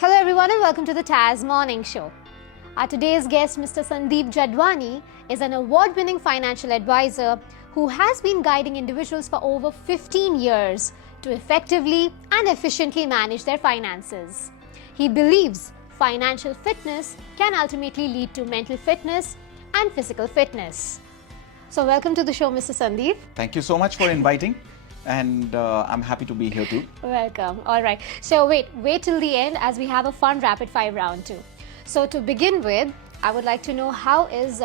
Hello everyone and welcome to the TAS Morning Show. Our today's guest, Mr. Sandeep Jadwani, is an award-winning financial advisor who has been guiding individuals for over 15 years to effectively and efficiently manage their finances. He believes financial fitness can ultimately lead to mental fitness and physical fitness. So welcome to the show, Mr. Sandeep. Thank you so much for inviting, and I'm happy to be here too. Welcome. All right. So wait till the end as we have a fun rapid fire round too. So to begin with, I would like to know how is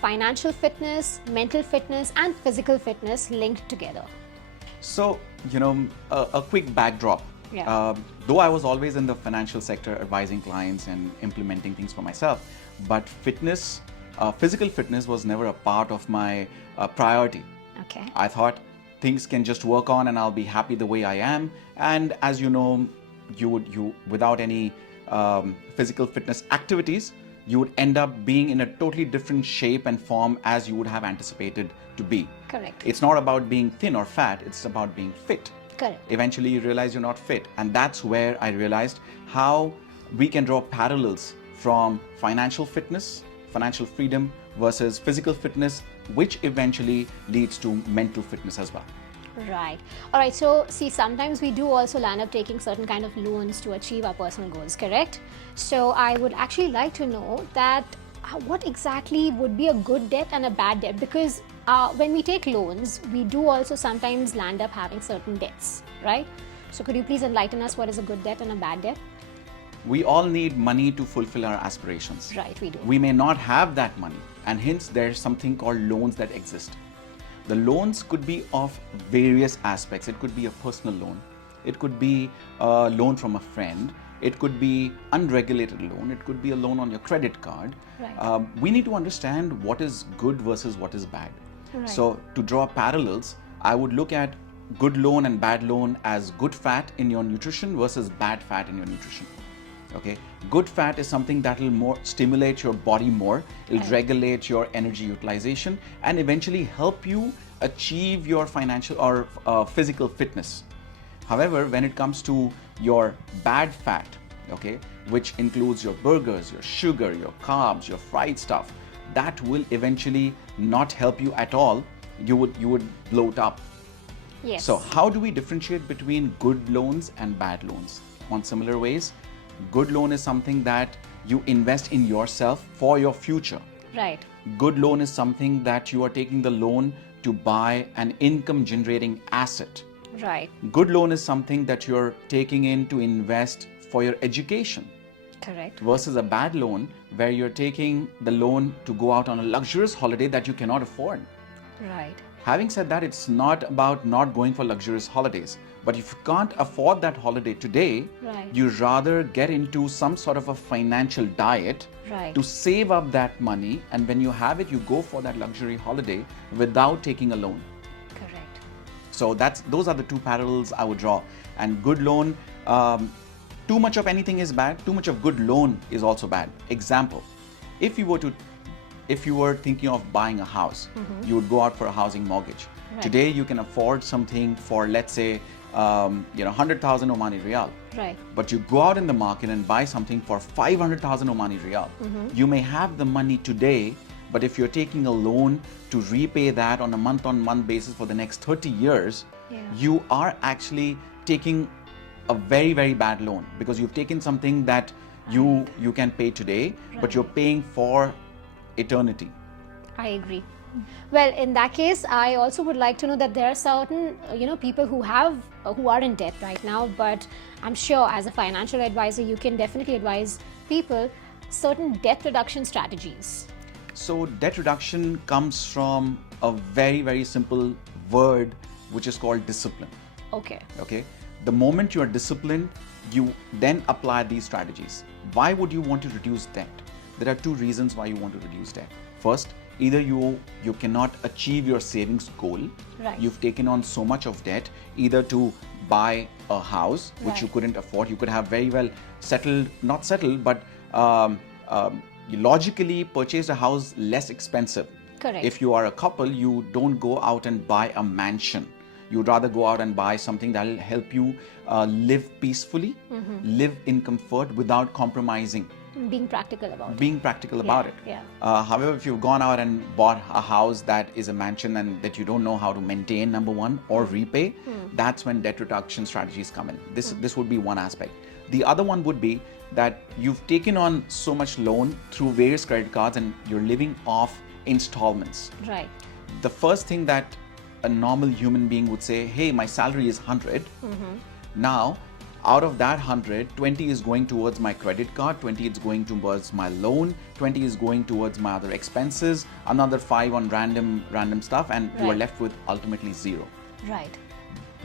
financial fitness, mental fitness and physical fitness linked together? So, a quick backdrop. Yeah. Though I was always in the financial sector advising clients and implementing things for myself, but fitness, physical fitness was never a part of my priority. Okay. I thought things can just work on and I'll be happy the way I am. And as you know, you without any physical fitness activities, you would end up being in a totally different shape and form as you would have anticipated to be. Correct. It's not about being thin or fat, it's about being fit. Correct. Eventually you realize you're not fit, and that's where I realized how we can draw parallels from financial fitness, financial freedom versus physical fitness, which eventually leads to mental fitness as well. Right. All right. So see, sometimes we do also land up taking certain kind of loans to achieve our personal goals, correct? So I would actually like to know that what exactly would be a good debt and a bad debt, because when we take loans, we do also sometimes land up having certain debts, right? So could you please enlighten us what is a good debt and a bad debt? We all need money to fulfill our aspirations. Right, we do. We may not have that money, and hence there's something called loans that exist. The loans could be of various aspects. It could be a personal loan. It could be a loan from a friend. It could be unregulated loan. It could be a loan on your credit card. Right. We need to understand what is good versus what is bad. Right. So to draw parallels, I would look at good loan and bad loan as good fat in your nutrition versus bad fat in your nutrition. Okay, good fat is something that will more stimulate your body more, it'll Right. regulate your energy utilization and eventually help you achieve your financial or physical fitness. However, when it comes to your bad fat, okay, which includes your burgers, your sugar, your carbs, your fried stuff, that will eventually not help you at all. You would bloat up. Yes. So how do we differentiate between good loans and bad loans? On similar ways, good loan is something that you invest in yourself for your future. Right. Good loan is something that you are taking the loan to buy an income generating asset. Right. Good loan is something that you're taking in to invest for your education. Correct. Versus a bad loan where you're taking the loan to go out on a luxurious holiday that you cannot afford. Right. Having said that, it's not about not going for luxurious holidays. But if you can't afford that holiday today, Right. you rather get into some sort of a financial diet Right. to save up that money. And when you have it, you go for that luxury holiday without taking a loan. Correct. So those are the two parallels I would draw. And good loan, too much of anything is bad. Too much of good loan is also bad. Example, if you were thinking of buying a house, you would go out for a housing mortgage. Right. Today, you can afford something for, let's say, 100,000 Omani Riyal. Right. But you go out in the market and buy something for 500,000 Omani Riyal. You may have the money today, but if you're taking a loan to repay that on a month-on-month basis for the next 30 years, Yeah. you are actually taking a very, very bad loan because you've taken something that you can pay today, but you're paying for eternity. I agree. Well, in that case, I also would like to know that there are certain, people who are in debt right now, but I'm sure as a financial advisor, you can definitely advise people certain debt reduction strategies. So debt reduction comes from a very, very simple word, which is called discipline. Okay. Okay. The moment you are disciplined, you then apply these strategies. Why would you want to reduce debt? There are two reasons why you want to reduce debt. First, either you cannot achieve your savings goal. Right. You've taken on so much of debt, either to buy a house, which you Right. couldn't afford. You could have very well not settled, but you logically purchased a house less expensive. Correct. If you are a couple, you don't go out and buy a mansion. You would rather go out and buy something that will help you live peacefully, live in comfort without compromising. Being practical about it. Being practical about it. Yeah. However, if you've gone out and bought a house that is a mansion and that you don't know how to maintain, number one, or repay, that's when debt reduction strategies come in. This would be one aspect. The other one would be that you've taken on so much loan through various credit cards and you're living off installments. Right. The first thing that a normal human being would say, hey, my salary is 100. Now, out of that 100, 20 is going towards my credit card, 20 is going towards my loan, 20 is going towards my other expenses, another 5 on random stuff, and you are left with ultimately zero. Right.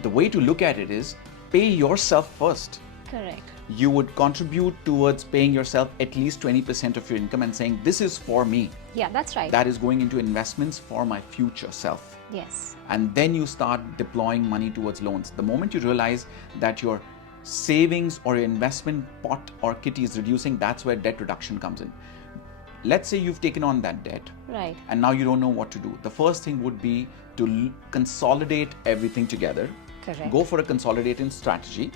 The way to look at it is pay yourself first. Correct. You would contribute towards paying yourself at least 20% of your income and saying, this is for me. Yeah, that's right. That is going into investments for my future self. Yes. And then you start deploying money towards loans. The moment you realize that your savings or your investment pot or kitty is reducing, that's where debt reduction comes in. Let's say you've taken on that debt. Right. And now you don't know what to do. The first thing would be to consolidate everything together. Correct. Go for a consolidating strategy.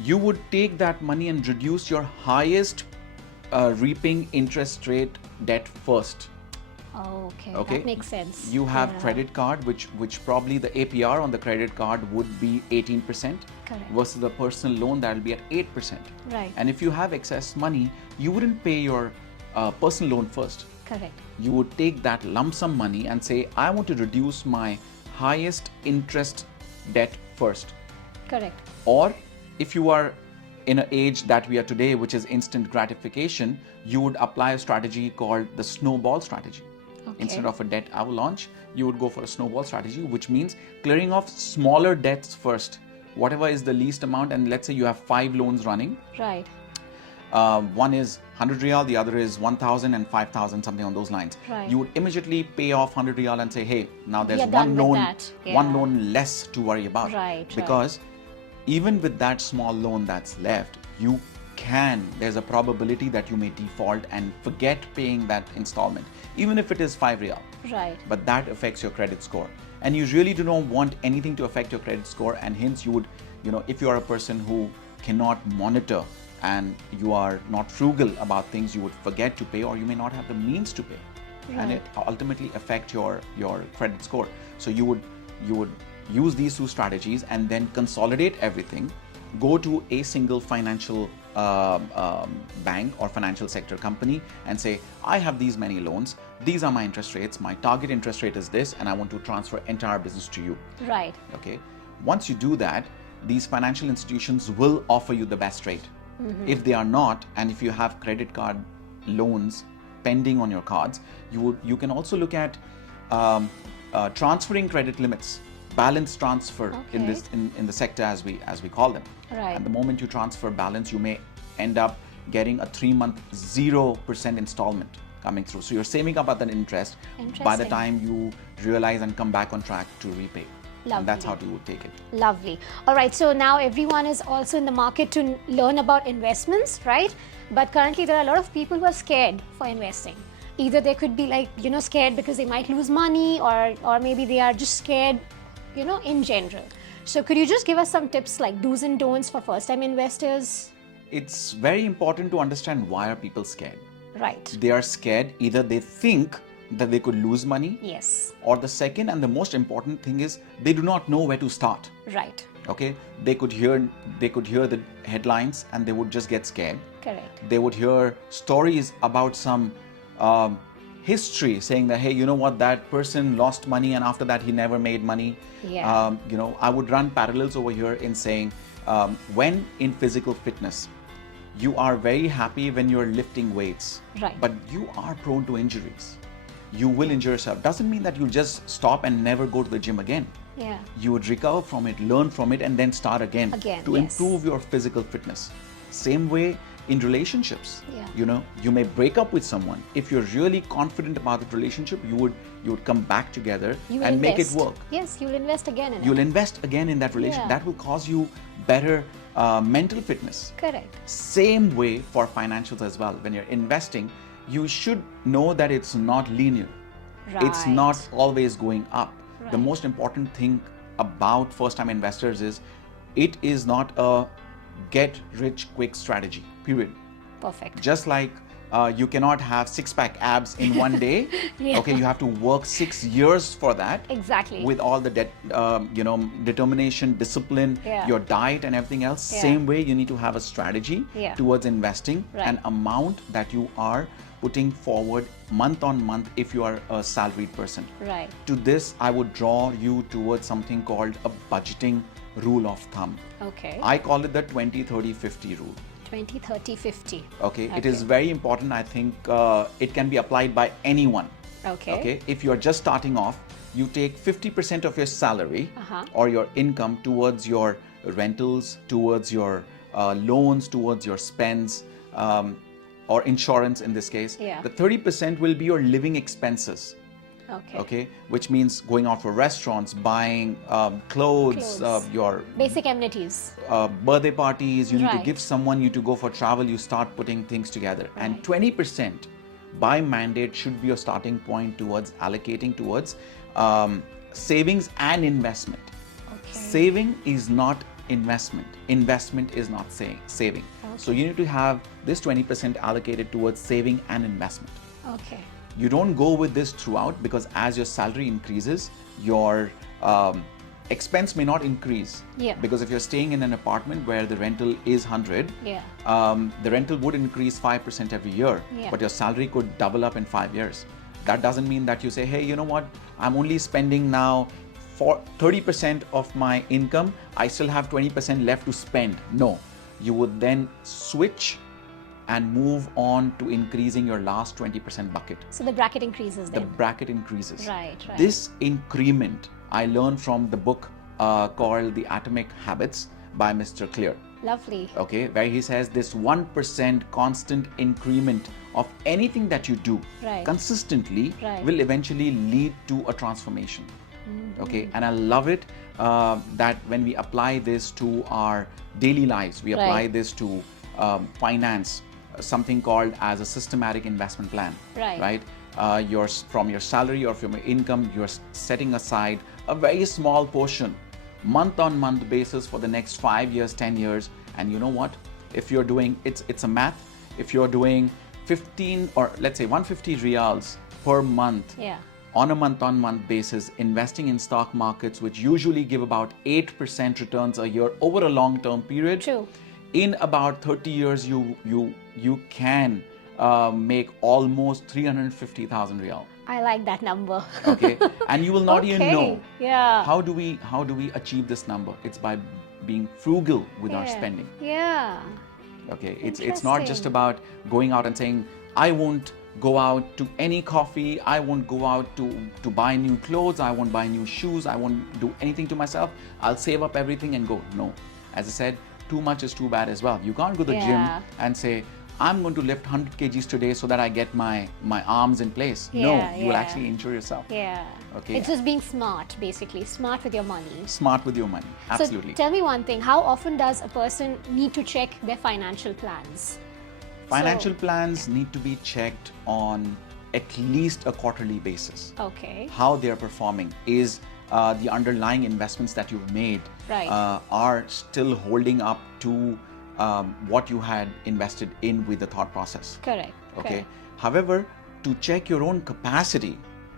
You would take that money and reduce your highest reaping interest rate debt first. Okay. Okay. That makes sense. You have credit card, which probably the APR on the credit card would be 18%. Correct. Versus the personal loan that will be at 8%. Right. And if you have excess money, you wouldn't pay your personal loan first. Correct. You would take that lump sum money and say, I want to reduce my highest interest debt first. Correct. Or if you are in an age that we are today, which is instant gratification, you would apply a strategy called the snowball strategy. Okay. Instead of a debt avalanche, you would go for a snowball strategy, which means clearing off smaller debts first. Whatever is the least amount, and let's say you have 5 loans running. Right. One is 100 riyal, the other is 1,000 and 5,000, something on those lines. Right. You would immediately pay off 100 riyal and say, hey, now there's We are done one with loan, that. one Yeah. loan less to worry about. Right, Because even with that small loan that's left, there's a probability that you may default and forget paying that installment, even if it is 5 riyal. Right. But that affects your credit score. And you really do not want anything to affect your credit score, and hence you would, if you are a person who cannot monitor and you are not frugal about things, you would forget to pay, or you may not have the means to pay. And it ultimately affect your credit score. So you would use these 2 strategies and then consolidate everything, go to a single financial bank or financial sector company and say, I have these many loans, these are my interest rates, my target interest rate is this, and I want to transfer entire business to you. Right. Okay. Once you do that, these financial institutions will offer you the best rate. If they are not, and if you have credit card loans pending on your cards, you can also look at transferring credit limits, balance transfer in the sector as we call them. Right. And the moment you transfer balance, you may end up getting a 3-month 0% installment coming through. So you're saving up at an interest by the time you realize and come back on track to repay. Lovely. And that's how you would take it. Lovely. All right. So now everyone is also in the market to learn about investments, right? But currently there are a lot of people who are scared for investing. Either they could be scared because they might lose money, or maybe they are just scared, in general. So could you just give us some tips like do's and don'ts for first-time investors? It's very important to understand why are people scared. Right. They are scared, either they think that they could lose money. Yes. Or the second and the most important thing is they do not know where to start. Right. Okay, they could hear the headlines and they would just get scared. Correct. They would hear stories about some history saying that, hey, you know what, that person lost money and after that he never made money. Yeah. I would run parallels over here in saying when in physical fitness, you are very happy when you're lifting weights. Right. But you are prone to injuries. You will injure yourself. Doesn't mean that you'll just stop and never go to the gym again. Yeah. You would recover from it, learn from it, and then start again to improve your physical fitness. Same way in relationships. Yeah. You may break up with someone. If you're really confident about the relationship, you would come back together and make it work. Yes, you'll invest again in it. You'll invest again in that relationship. That will cause you better mental fitness. Correct. Same way for financials as well. When you're investing, you should know that it's not linear. Right. It's not always going up. Right. The most important thing about first-time investors is it is not a get-rich-quick strategy, period. Perfect. Just like you cannot have six-pack abs in one day. Yeah. Okay, you have to work 6 years for that. Exactly. With all the determination, discipline, Yeah. your diet and everything else. Yeah. Same way, you need to have a strategy Yeah. towards investing, Right. an amount that you are putting forward month on month if you are a salaried person. Right. To this, I would draw you towards something called a budgeting rule of thumb. Okay. I call it the 20-30-50 rule. 20, 30, 50. Okay, it is very important. I think it can be applied by anyone. Okay. Okay, if you are just starting off, you take 50% of your salary Uh-huh. or your income towards your rentals, towards your loans, towards your spends, or insurance in this case. Yeah. The 30% will be your living expenses. Okay. Okay, which means going out for restaurants, buying clothes, your basic amenities. birthday parties, you need to Right. give someone, you to go for travel, you start putting things together. And Right. 20% by mandate should be your starting point towards allocating towards savings and investment. Okay. Saving is not investment. Investment is not saving. So you need to have this 20% allocated towards saving and investment. Okay. You don't go with this throughout, because as your salary increases, your expense may not increase. Yeah. Because if you're staying in an apartment where the rental is 100, Yeah. the rental would increase 5% every year, Yeah. but your salary could double up in 5 years. That doesn't mean that you say, hey, you know what, I'm only spending now for 30% of my income, I still have 20% left to spend. No, you would then switch and move on to increasing your last 20% bucket. So the bracket increases The then. bracket increases. Right, right. This increment I learned from the book called The Atomic Habits by Mr. Clear. Lovely. Okay, where he says this 1% constant increment of anything that you do Right. consistently Right. will eventually lead to a transformation. Okay, and I love it that when we apply this to our daily lives, we apply Right. this to finance, something called as a systematic investment plan. Right. Right. From your salary or from your income, you're setting aside a very small portion, month on month basis for the next 5 years, 10 years. And you know what? If you're doing, it's a math. If you're doing 15 or let's say 150 riyals per month, Yeah. on a month-on-month basis, investing in stock markets, which usually give about 8% returns a year over a long-term period. True. In about 30 years, you can make almost 350,000 riyal. I like that number. Okay, and you will not even Okay. know. Yeah. How do we achieve this number? It's by being frugal with our Yeah. spending. Yeah. Okay, it's not just Interesting. about going out and saying, I won't go out to any coffee, I won't go out to buy new clothes, I won't buy new shoes, I won't do anything to myself, I'll save up everything and go. No, as I said, too much is too bad as well. You can't go to the Yeah. gym and say, I'm going to lift 100 kgs today so that I get my arms in place. No, Yeah, you will yeah. actually injure yourself. Yeah. Okay. It's just being smart, basically. Smart with your money. Smart with your money, absolutely. So tell me one thing. How often does a person need to check their financial plans? Financial plans need to be checked on at least a quarterly basis. Okay. How they are performing. Is the underlying investments that you've made Right. are still holding up to what you had invested in with the thought process. Correct. Okay. Correct. However, to check your own capacity,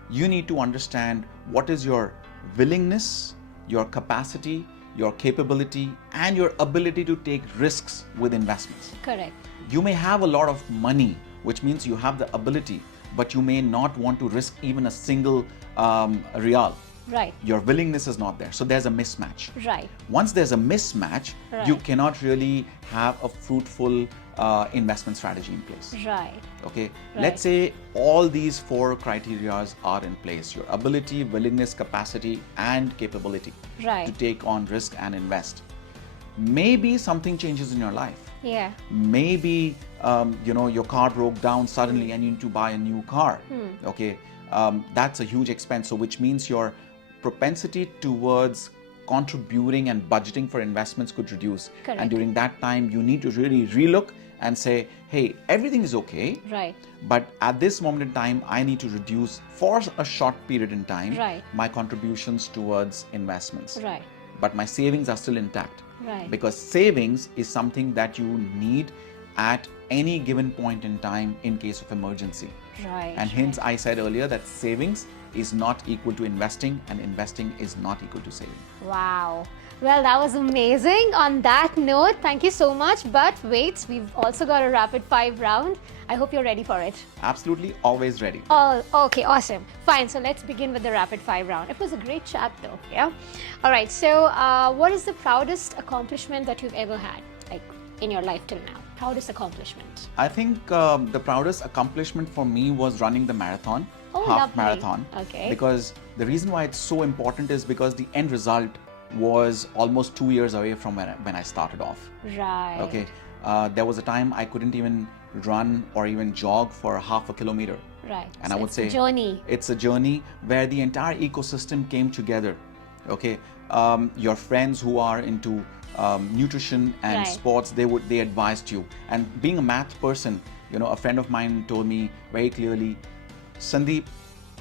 you need to understand what is your willingness, your capacity, your capability, and your ability to take risks with investments. Correct. You may have a lot of money, which means you have the ability, but you may not want to risk even a single riyal. Right. Your willingness is not there. So there's a mismatch. Right. Once there's a mismatch, you Right. cannot really have a fruitful investment strategy in place. Right. Okay, Right. let's say all these 4 criteria are in place: your ability, willingness, capacity, and capability Right. to take on risk and invest. Maybe something changes in your life. Yeah. Maybe your car broke down suddenly and you need to buy a new car. Okay, that's a huge expense. So which means your propensity towards contributing and budgeting for investments could reduce. Correct. And during that time, you need to really relook and say, hey, everything is okay. Right. But at this moment in time, I need to reduce for a short period in time Right. my contributions towards investments. Right. But my savings are still intact. Right. Because savings is something that you need at any given point in time in case of emergency. Right. And hence I said earlier that savings is not equal to investing and investing is not equal to saving. Wow. Well, that was amazing. On that note, thank you so much. But wait, we've also got a rapid fire round. I hope you're ready for it. Absolutely, always ready. Oh, okay, awesome. Fine, so let's begin with the rapid fire round. It was a great chat though, yeah? All right, so what is the proudest accomplishment that you've ever had, like in your life till now? Proudest accomplishment? I think the proudest accomplishment for me was running the marathon, Oh, half lovely. marathon. Okay. Because the reason why it's so important is because the end result was almost 2 years away from when I started off. Right. Okay. There was a time I couldn't even run or even jog for half a kilometer. Right. And So I would it's say a journey. it's a journey where the entire ecosystem came together. Okay. Your friends who are into nutrition and Right. sports, they advised you. And being a math person, a friend of mine told me very clearly, Sandeep,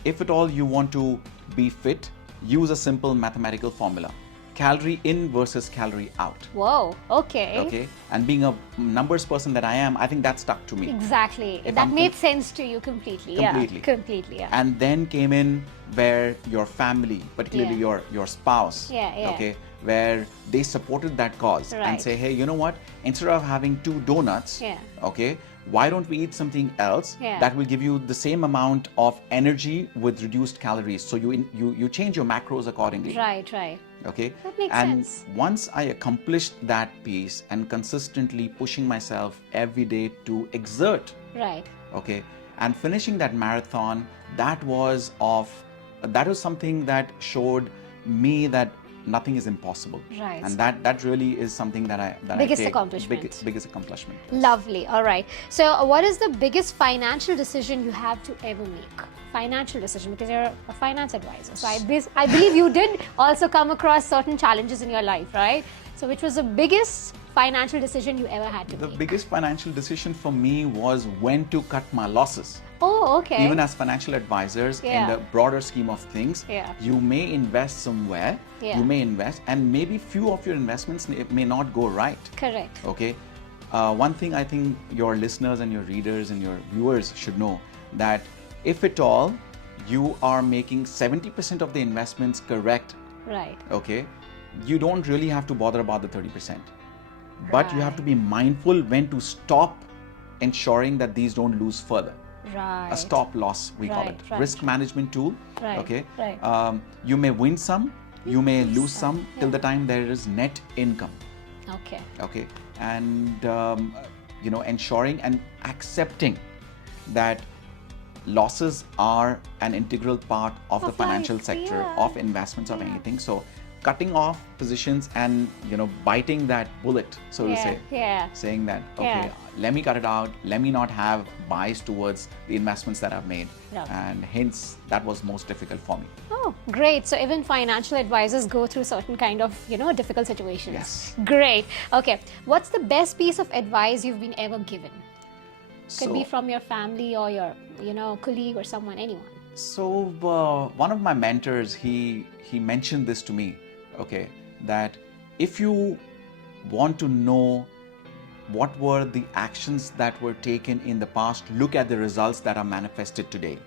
if at all you want to be fit, use a simple mathematical formula. Calorie in versus calorie out. Whoa, okay. Okay. And being a numbers person that I am, I think that stuck to me. Exactly. If That I'm made sense to you completely. Completely. Yeah. Completely, yeah. And then came in where your family, particularly Yeah. your spouse, Yeah. okay, where they supported that cause and Right. say, hey, you know what? Instead of having 2 donuts, Yeah. okay, why don't we eat something else Yeah. that will give you the same amount of energy with reduced calories? So you change your macros accordingly. Right, right. Okay. That makes and sense. once I accomplished that piece and consistently pushing myself every day to exert, Right. okay, and finishing that marathon, that was something that showed me that nothing is impossible. Right. And that really is something that Biggest I take accomplishment. biggest accomplishment. Lovely. All right. So, what is the biggest financial decision you have to ever make? Financial decision, because you're a finance advisor. So, I believe you did also come across certain challenges in your life, right? So, which was the biggest financial decision you ever had to The make? biggest financial decision for me was when to cut my losses. Oh, okay. Even as financial advisors, in Yeah. the broader scheme of things, Yeah. you may invest somewhere, Yeah. you may invest, and maybe few of your investments may not go right. Correct. Okay. One thing I think your listeners and your readers and your viewers should know, that if at all you are making 70% of the investments correct, Right. okay, you don't really have to bother about the 30%. But you have to Right. be mindful when to stop ensuring that these don't lose further. Right. A stop loss, we call Right, it. right, Risk right. management tool. Right, Okay. right. You may win some, you may lose some, some till yeah. the time there is net income. Okay. Okay. And ensuring and accepting that losses are an integral part of the Of financial life, sector, yeah. of investments, of Yeah. anything. So cutting off positions and biting that bullet, so to Yeah. say, Yeah. saying that, okay, Yeah. let me cut it out, let me not have bias towards the investments that I've made. Lovely. And hence that was most difficult for me. Oh, great. So even financial advisors go through certain kind of, difficult situations. Yes. Great. Okay. What's the best piece of advice you've been ever given? Could be from your family or your, colleague or someone, anyone. So one of my mentors, he mentioned this to me, okay, that if you want to know what were the actions that were taken in the past, look at the results that are manifested today.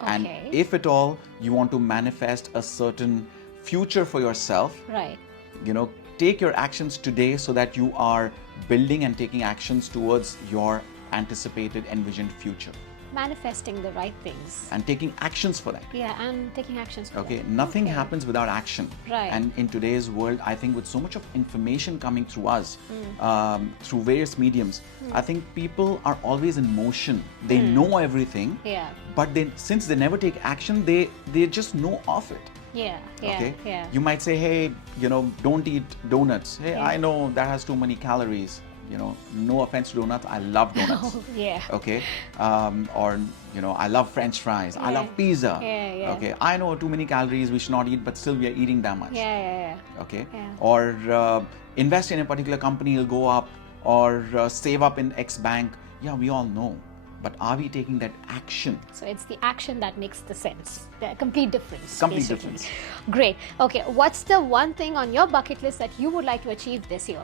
And Okay. if at all you want to manifest a certain future for yourself, Right. take your actions today so that you are building and taking actions towards your anticipated, envisioned future, Manifesting the right things. and taking actions for that. Yeah, and taking actions for Okay, that. nothing Okay. happens without action. Right. And in today's world, I think with so much of information coming through us, through various mediums, I think people are always in motion. They know everything, Yeah. but then since they never take action, they just know of it. Yeah. Yeah. Okay. Yeah. You might say, hey, don't eat donuts. Hey, Yeah. I know that has too many calories. No offense to donuts. I love donuts. Oh, yeah. Okay. Or I love French fries. I Yeah. love pizza. Yeah, yeah. Okay. I know too many calories we should not eat, but still we are eating that much. Yeah. Yeah. Okay. Yeah. Or invest in a particular company, it'll go up, or save up in X bank. Yeah, we all know. But are we taking that action? So it's the action that makes the sense, the complete difference. Complete basically. difference. Great. Okay, what's the one thing on your bucket list that you would like to achieve this year?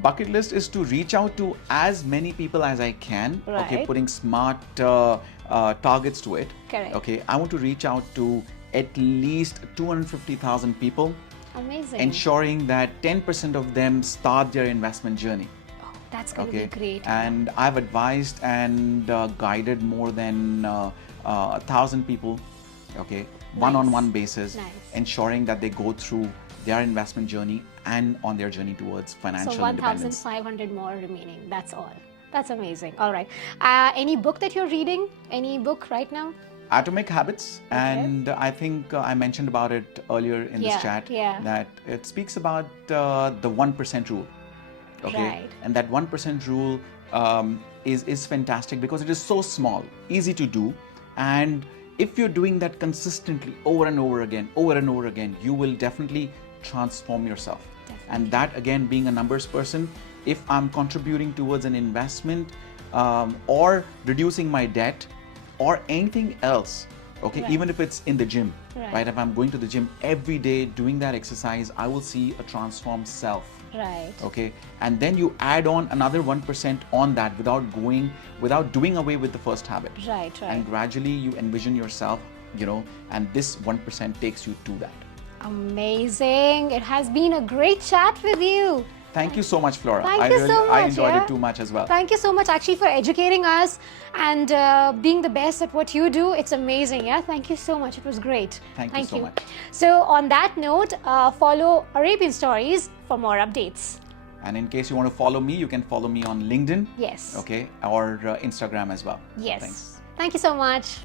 Bucket list is to reach out to as many people as I can. Okay, Right. putting smart targets to it. Correct. Okay, I want to reach out to at least 250,000 people, Amazing. ensuring that 10% of them start their investment journey. Oh, that's going to Okay, be great. and I've advised and guided more than 1,000 people. Okay, one-on-one basis, Nice. ensuring that they go through their investment journey and on their journey towards financial So independence. 1,500 more remaining. That's all. That's amazing. All right. Any book that you're reading? Any book right now? Atomic Habits, and I think I mentioned about it earlier in Yeah, this chat, yeah. that it speaks about the 1% rule. Okay, Right. and that 1% rule is fantastic because it is so small, easy to do, and if you're doing that consistently over and over again, you will definitely transform yourself. And that, again, being a numbers person, if I'm contributing towards an investment or reducing my debt or anything else, okay, Right. even if it's in the gym, Right. right? If I'm going to the gym every day doing that exercise, I will see a transformed self. Right. Okay, and then you add on another 1% on that without doing away with the first habit. Right, right. And gradually you envision yourself, and this 1% takes you to that. Amazing. It has been a great chat with you. Thank you so much, Flora. Thank you so I much, enjoyed yeah. it too much as well. Thank you so much actually for educating us and being the best at what you do. It's amazing. Yeah. Thank you so much. It was great. Thank you so much. So on that note, follow Arabian Stories for more updates. And in case you want to follow me, you can follow me on LinkedIn. Yes. Okay, or Instagram as well. Yes. Thanks. Thank you so much.